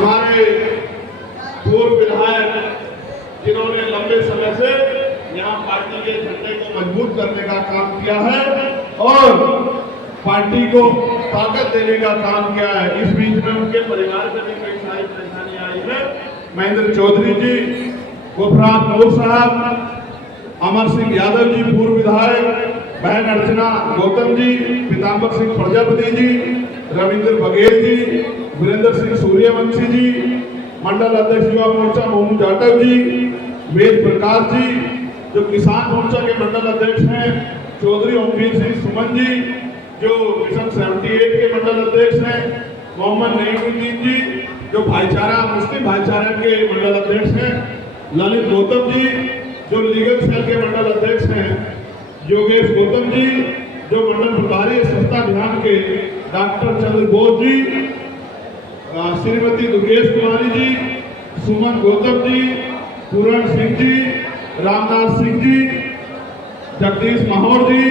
हमारे पूर्व विधायक जिन्होंने लंबे समय से यहाँ पार्टी के झंडे को मजबूत करने का काम किया है और पार्टी को ताकत देने का काम किया है। इस बीच में उनके परिवार में भी कई सारी परेशानी आई है। महेंद्र चौधरी जी, गुफरान नूर साहब, अमर सिंह यादव जी पूर्व विधायक, बहन अर्चना गौतम जी, पीताम्बर सिंह प्रजापति जी, रविंद्र बघेल जी, वीरेंद्र सिंह सूर्यवंशी जी, मंडल अध्यक्ष युवा मोर्चा मोहन जाटव जी, वेद प्रकाश जी, जो किसान मोर्चा के मंडल अध्यक्ष हैं, चौधरी ओमवीर सिंह सुमन जी, जो मिशन 78 के मंडल अध्यक्ष हैं, मोहम्मद नईमुद्दीन जी, जो भाईचारा मुस्लिम भाईचारा के मंडल अध्यक्ष हैं, ललित गौतम जी, जो लीगल सेल के मंडल अध्यक्ष हैं, योगेश गौतम जी, जो मंडल प्रभारी स्वच्छता अभियान के डॉक्टर चंद्र बोस जी, श्रीमती दुर्गेश कुमारी जी, सुमन गौतम जी, पूरण सिंह जी, रामनाथ सिंह जी, जगदीश माहौर जी,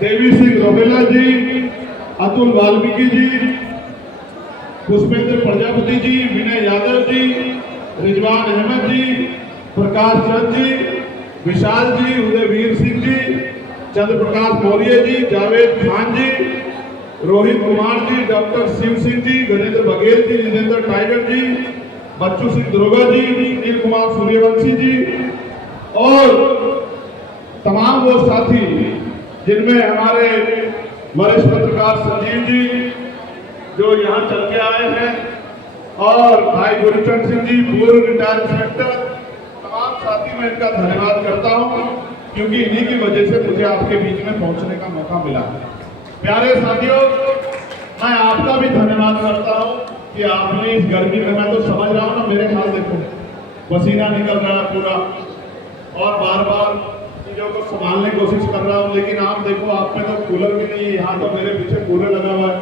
देवी सिंह रोहेला जी, अतुल वाल्मीकि जी, पुष्पेंद्र प्रजापति जी, विनय यादव जी, रिजवान अहमद जी, प्रकाश चंद जी, विशाल जी, उदयवीर सिंह जी, चंद्र प्रकाश मौर्य जी, जावेद खान जी, रोहित कुमार जी, डॉक्टर शिव सिंह जी, गणेंद्र बघेल जी, जितेंद्र टाइगर जी, बच्चू सिंह दुर्गा जी, नील कुमार सूर्यवंशी जी और तमाम वो साथी जिनमें हमारे वरिष्ठ पत्रकार संजीव जी जो यहाँ चल के आए हैं और भाई गुरुचंद सिंह जी पूर्व रिटायर्ड इंस्पेक्टर, तमाम साथी मैं इनका धन्यवाद करता हूँ क्योंकि इन्हीं की वजह से मुझे आपके बीच में पहुंचने का मौका मिला। प्यारे साथियों, मैं आपका भी धन्यवाद करता हूँ कि आपने इस गर्मी में, मैं तो समझ रहा हूँ ना, मेरे हाल देखो, पसीना निकल रहा है पूरा और बार बार चीजों को संभालने की कोशिश कर रहा हूँ, लेकिन आप देखो आप में तो कूलर भी नहीं है, यहाँ तो मेरे पीछे कूलर लगा हुआ है,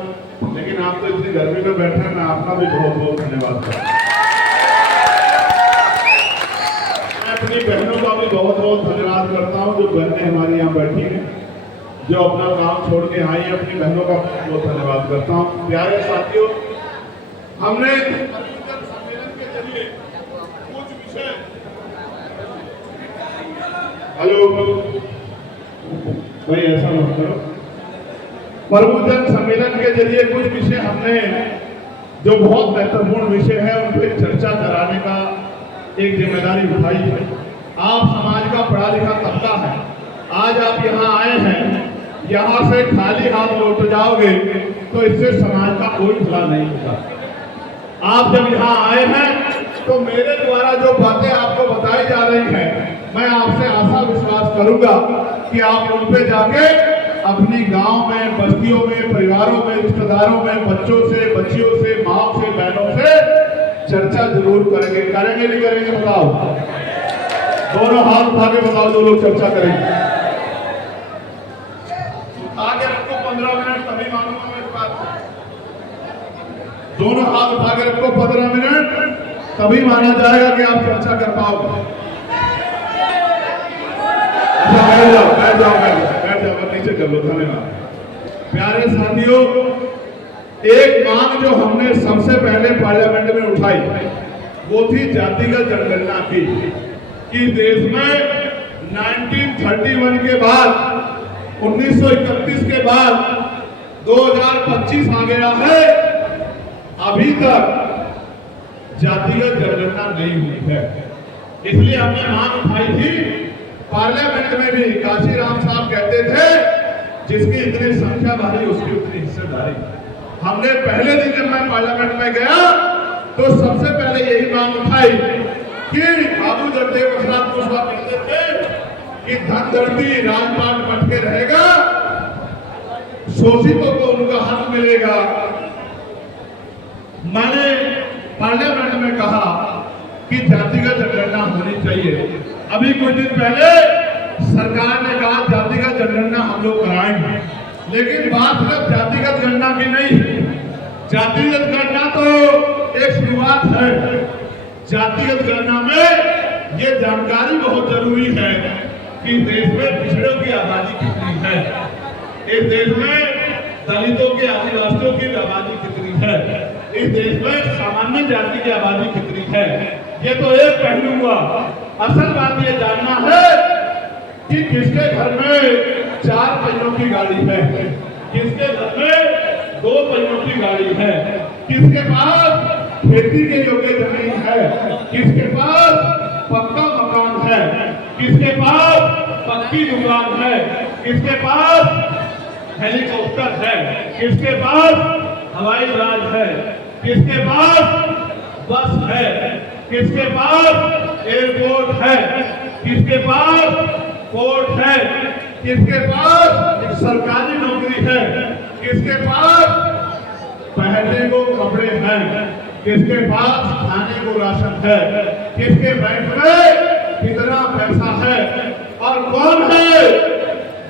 लेकिन आप तो इतनी गर्मी में बैठे हैं। मैं आपका भी बहुत बहुत धन्यवाद करता हूँ। मैं अपनी बहनों का भी बहुत बहुत धन्यवाद करता हूँ जो बहनें हमारी यहाँ बैठी हैं, जो अपना काम छोड़ के आई है, अपनी बहनों का बहुत धन्यवाद करता हूँ। प्यारे साथियों, हमने सम्मेलन के जरिए कुछ विषय, हेलो भाई ऐसा मत करो, प्रबुद्धन सम्मेलन के जरिए कुछ विषय हमने जो बहुत महत्वपूर्ण विषय है उन पर चर्चा कराने का एक जिम्मेदारी उठाई है। आप समाज का पढ़ा लिखा तबका है, आज आप यहाँ आए हैं, यहाँ से खाली हाथ लौट जाओगे तो इससे समाज का कोई भला नहीं होगा। आप जब यहाँ आए हैं तो मेरे द्वारा जो बातें आपको बताई जा रही हैं, मैं आपसे आशा विश्वास करूंगा कि आप उन पे जाके अपनी गांव में, बस्तियों में, परिवारों में, रिश्तेदारों में, बच्चों से, बच्चियों से, माँ से, बहनों से चर्चा जरूर करेंगे। करेंगे नहीं करेंगे बताओ? दोनों हाथ उठा के बताओ जो लोग चर्चा करेंगे। आगे रखो 15 मिनट, तभी मानूंगा मैं इस बात को। दोनों हाथ उठा के रखो 15 मिनट, तभी माना जाएगा कि आप चर्चा कर पाओगे। बैठ जाओ, नीचे कर लो, धन्यवाद। प्यारे साथियों, एक मांग जो हमने सबसे पहले पार्लियामेंट में उठाई वो थी जातिगत जनगणना की, कि देश में 1931 के बाद, 1931 के बाद 2025 आ गया है, अभी तक जातिगत जनगणना नहीं हुई है। इसलिए हमने मांग उठाई थी पार्लियामेंट में भी। काशीराम साहब कहते थे जिसकी इतनी संख्या भारी उसकी उतनी हिस्सेदारी। हमने पहले दिन जब मैं पार्लियामेंट में गया तो सबसे पहले यही मांग उठाई कि बाबू जगदेव प्रसाद कुशवाहा कहते थे कि धन धरती राजपाट बटके रहेगा, शोषितों को उनका हक मिलेगा। मैंने पार्लियामेंट में कहा कि जातिगत जनगणना होनी चाहिए। अभी कुछ दिन पहले सरकार ने कहा जातिगत जनगणना हम लोग कराएंगे, लेकिन बात सिर्फ जातिगत गणना की नहीं है। जातिगत गणना तो एक शुरुआत है। जातिगत गणना में ये जानकारी बहुत जरूरी है कि देश में पिछड़ों की आबादी कितनी है, इस देश में दलितों के, आदिवासियों की आबादी कितनी है, इस देश में सामान्य ग्रामीण जाति की आबादी कितनी है, ये तो एक पहलू हुआ। असल बात ये जानना है कि किसके घर में 4 पहियों की गाड़ी है, किसके घर में 2 पहियों की गाड़ी है, किसके पास खेती के योग्य जमीन है, किसके पास पक्का मकान है, किसके पास पक्की दुकान है, किसके पास हेलीकॉप्टर है, किसके पास हवाई जहाज है, किसके पास बस है, किसके पास एयरपोर्ट है, किसके पास कोर्ट है, किसके पास सरकारी नौकरी है, किसके पास पहनने को कपड़े हैं, किसके पास खाने को राशन है, किसके बैंक में कितना पैसा है, और कौन है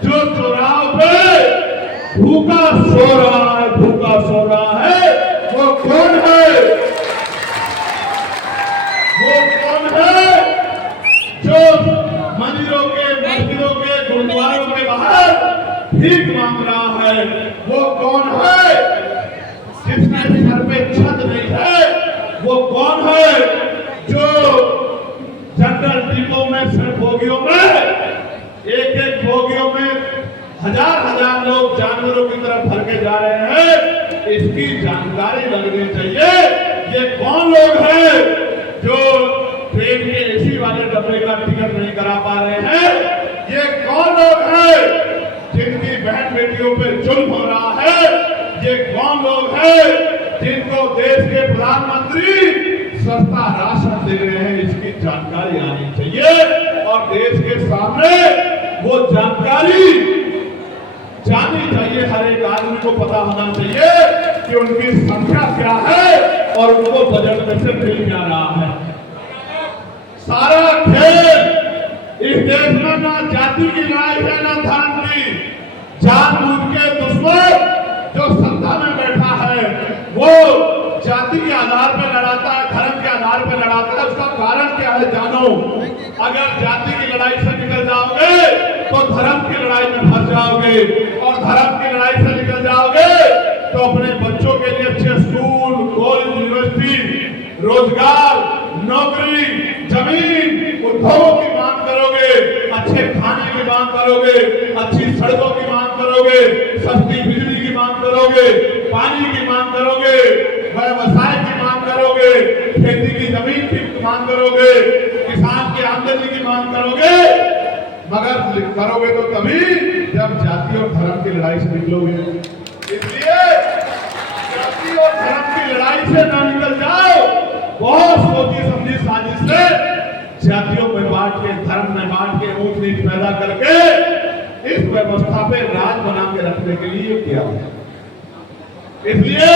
जो चुनाव पे भूखा सो रहा है, भूखा सो रहा है, वो कौन है? वो कौन है जो मंदिरों के, मस्जिदों के, गुरुद्वारों के बाहर भीख मांग रहा है? वो कौन है जिसके सर पे छत नहीं है? वो कौन है जो जनरल डिपो में, सिर्फ बोगियों में, एक एक बोगियों में हजार लोग जानवरों की तरफ भर के जा रहे हैं? इसकी जानकारी लगनी चाहिए। ये कौन लोग हैं जो ट्रेन के एसी वाले डब्बे का टिकट नहीं करा पा रहे हैं? ये कौन लोग हैं जिनकी बहन बेटियों पे जुल्म हो रहा है? ये कौन लोग हैं जिनको देश के प्रधानमंत्री सस्ता राशन दे रहे हैं? इसकी जानकारी आनी चाहिए और देश के सामने वो जानकारी जानी चाहिए। हर एक आदमी को पता होना चाहिए कि उनकी संख्या क्या है और उनको बजट में से मिल क्या रहा है। सारा खेल इस देश में ना जाति की लड़ाई है ना धर्म की। जानबूझ के दुश्मन जो सत्ता में बैठा है वो जाति के आधार पर लड़ाता है, धर्म के आधार पर लड़ाता है। उसका कारण क्या है जानो। अगर जाति की लड़ाई से निकल जाओगे तो धर्म की लड़ाई में फंस जाओगे, और धर्म की लड़ाई से निकल जाओगे तो अपने बच्चों के लिए अच्छे स्कूल, कॉलेज, यूनिवर्सिटी, रोजगार, नौकरी, जमीन, उद्योगों की मांग करोगे, अच्छे खाने की मांग करोगे, अच्छी सड़कों की मांग करोगे, सस्ती बिजली की मांग करोगे, पानी की मांग करोगे, व्यवसाय की मांग करोगे, खेती की जमीन की मांग करोगे, किसान की आमदनी की मांग करोगे, मगर करोगे तो तभी जब जाति और धर्म की लड़ाई से निकलोगे। इसलिए जाति और धर्म की लड़ाई से ना निकल जाओ। बहुत सोची समझी साजिश से जातियों में बांट के, धर्म में बांट के, ऊंच नीच पैदा करके इस व्यवस्था पे राज बना के रखने के लिए किया है। इसलिए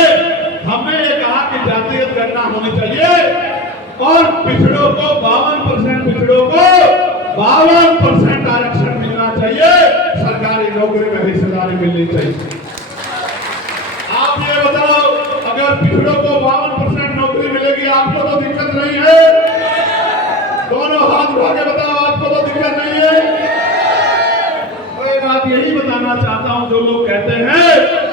हमने ये कहा कि जातिगत गणना होनी चाहिए और पिछड़ों को 52% पिछड़ों को 52% आरक्षण मिलना चाहिए, सरकारी नौकरी में हिस्सेदारी मिलनी चाहिए। आप ये बताओ, अगर पिछड़ों को 52% नौकरी मिलेगी आपको तो दिक्कत नहीं है? दोनों हाथ उठा के बताओ, आपको तो दिक्कत नहीं है? तो एक बात यही बताना चाहता हूं, जो लोग कहते हैं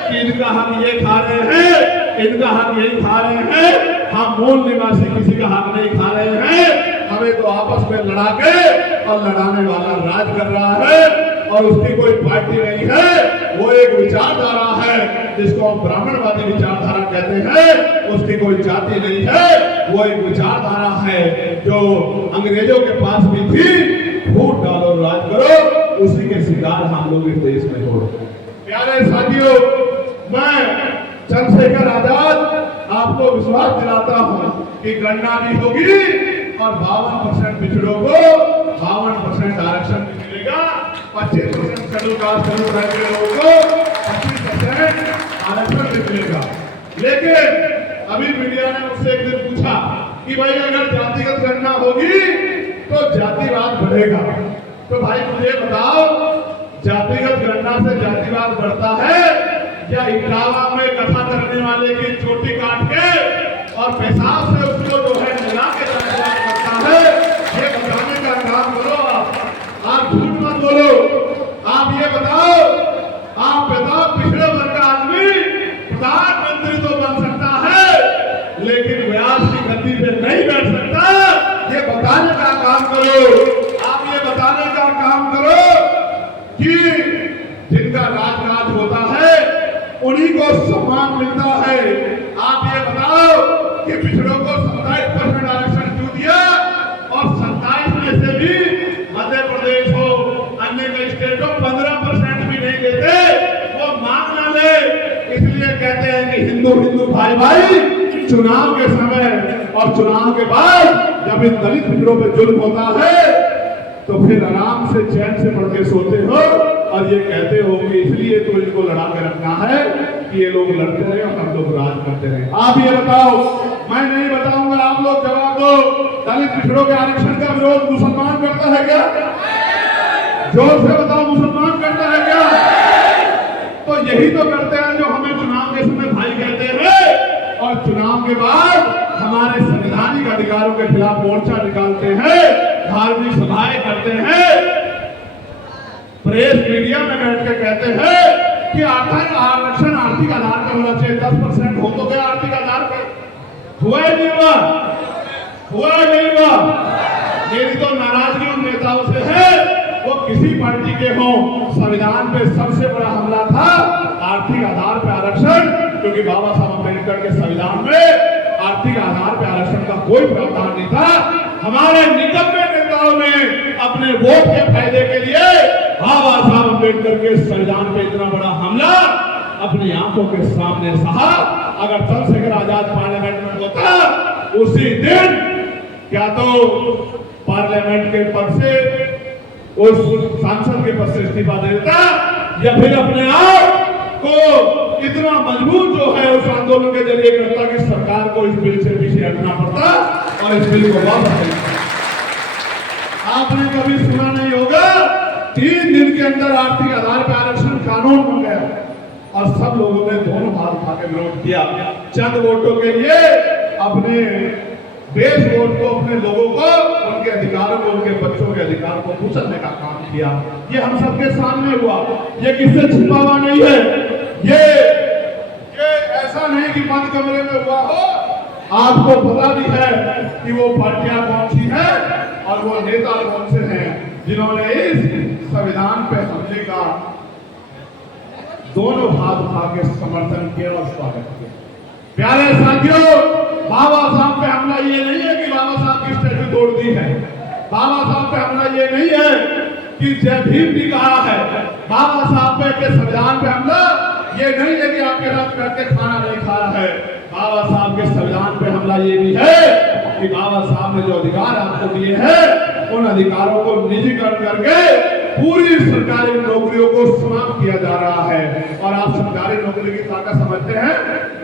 कि इनका हम ये खा रहे हैं, इनका हम यही खा रहे हैं, हम मूल निवासी किसी का हक नहीं खा रहे हैं। हमें तो आपस में लड़ा के, और लड़ाने वाला राज कर रहा है और उसकी कोई पार्टी नहीं है। वो एक विचारधारा है जिसको हम ब्राह्मणवादी विचारधारा कहते हैं। उसकी कोई जाति नहीं है, वो एक विचारधारा है जो अंग्रेजों के पास भी थी। फूट डालो, राज करो, उसी के शिकार हम लोग इस देश में हो। प्यारे साथियों, मैं चंद्रशेखर आजाद आपको विश्वास दिलाता हूं कि गणना भी होगी और 52% पिछड़ों को 52% आरक्षण मिलेगा, 25% शेड्यूल कास्ट शेड्यूल ट्राइब के लोगों को 25% आरक्षण मिलेगा। लेकिन अभी मीडिया ने मुझसे एक दिन पूछा कि भाई अगर जातिगत गणना होगी तो जातिवाद बढ़ेगा। तो भाई मुझे बताओ, जातिगत गणना से जातिवाद बढ़ता है या इटावा में कथा करने वाले की चोटी काट के और पेशाब से उसको जो है मिला के जातिवाद करता है? ये बताने का काम करो। आप झूठ मत बोलो। आप ये बताओ, आप बताओ, पिछड़े वर्ग का आदमी प्रधानमंत्री तो बन सकता है लेकिन राज की गद्दी पे नहीं बैठ सकता, ये बताने का काम करो। आप ये बताने का काम करो कि जिनका राज होता है उन्हीं को सम्मान मिलता है। आप ये बताओ कि पिछड़ों को 27% आरक्षण क्यों दिया, और 27 में से भी मध्य प्रदेश हो, अन्य कई स्टेट को 15% भी नहीं देते, वो मांग ना ले। इसलिए कहते हैं कि हिंदू हिंदू भाई भाई, चुनाव के समय और चुनाव के बाद जब इन दलित पिछड़ों पे जुल्म होता है तो फिर आराम से चैन से पढ़ के सोते हो और ये कहते हो कि इसलिए तो इनको लड़ा के रखना है कि ये लोग लड़ते रहे और हम लोग राज करते रहे। आप ये बताओ, मैं नहीं बताऊंगा, आप लोग जवाब दो, दलित पिछड़ों के आरक्षण का विरोध मुसलमान करता है क्या? जोर से बताओ, मुसलमान करता है क्या? तो यही तो करते हैं जो हमें चुनाव के समय भाई कहते हैं और चुनाव के बाद हमारे संवैधानिक अधिकारों के खिलाफ मोर्चा निकालते हैं, धार्मिक सभाएं करते हैं, प्रेस मीडिया में बैठ के कहते हैं कि आरक्षण आर्थिक आधार पर होना चाहिए। 10% हो तो गया आर्थिक आधार पे, हुआ ही नहीं हुआ, हुआ नहीं हुआ। मेरी तो नाराजगी उन नेताओं से है, वो किसी पार्टी के हों, संविधान पे सबसे बड़ा हमला था आर्थिक आधार पे आरक्षण, क्योंकि बाबा साहब अम्बेडकर के संविधान में आर्थिक आधार पे आरक्षण का कोई प्रावधान नहीं था। हमारे निकम्मे नेताओं ने अपने वोट के फायदे के लिए बाबा साहब अम्बेडकर के संविधान पे इतना बड़ा हमला अपनी आंखों के सामने सहा। अगर चंद्रशेखर आजाद पार्लियामेंट में होता, उसी दिन क्या तो पार्लियामेंट के पद से, उस सांसद के पद से इस्तीफा दे देता, या फिर अपने आप को इतना मजबूत जो है उस आंदोलन के जरिए करता कि सरकार को इस बिल से पीछे हटना पड़ता और इस बिल को वापस लेना। आपने कभी सुना नहीं होगा 3 दिन के अंदर आर्थिक आधार पर आरक्षण कानून बन गया और सब लोगों ने दोनों हाथ उठा के विरोध किया। चंद वोटों के लिए अपने देश वोट को, अपने लोगों को, उनके अधिकारों को, उनके बच्चों के अधिकार को कुचलने का काम किया। ये हम सबके सामने हुआ, ये किससे छिपा हुआ नहीं है। ये ऐसा नहीं कि बंद कमरे में हुआ हो, आपको पता भी है कि वो पार्टियां कौन सी हैं और वो नेता कौन से हैं जिन्होंने इस संविधान पे हमले का दोनों हाथ उठा के समर्थन किया और स्वागत किया। प्यारे साथियों, बाबा साहब पे हमला ये नहीं है कि बाबा साहब की स्टैच्यू तोड़ दी है, बाबा साहब पे हमला ये नहीं है कि जय भीम भी कहा है, बाबा साहब पे के संविधान पे हमला ये नहीं है कि आपके साथ बैठ के खाना नहीं खाया है। बाबा साहब के संविधान पे हमला ये भी है कि बाबा साहब ने जो अधिकार आपको दिए हैं उन अधिकारों को निजीकरण करके पूरी सरकारी नौकरियों को समाप्त किया जा रहा है। और आप सरकारी नौकरी की ताकत समझते हैं?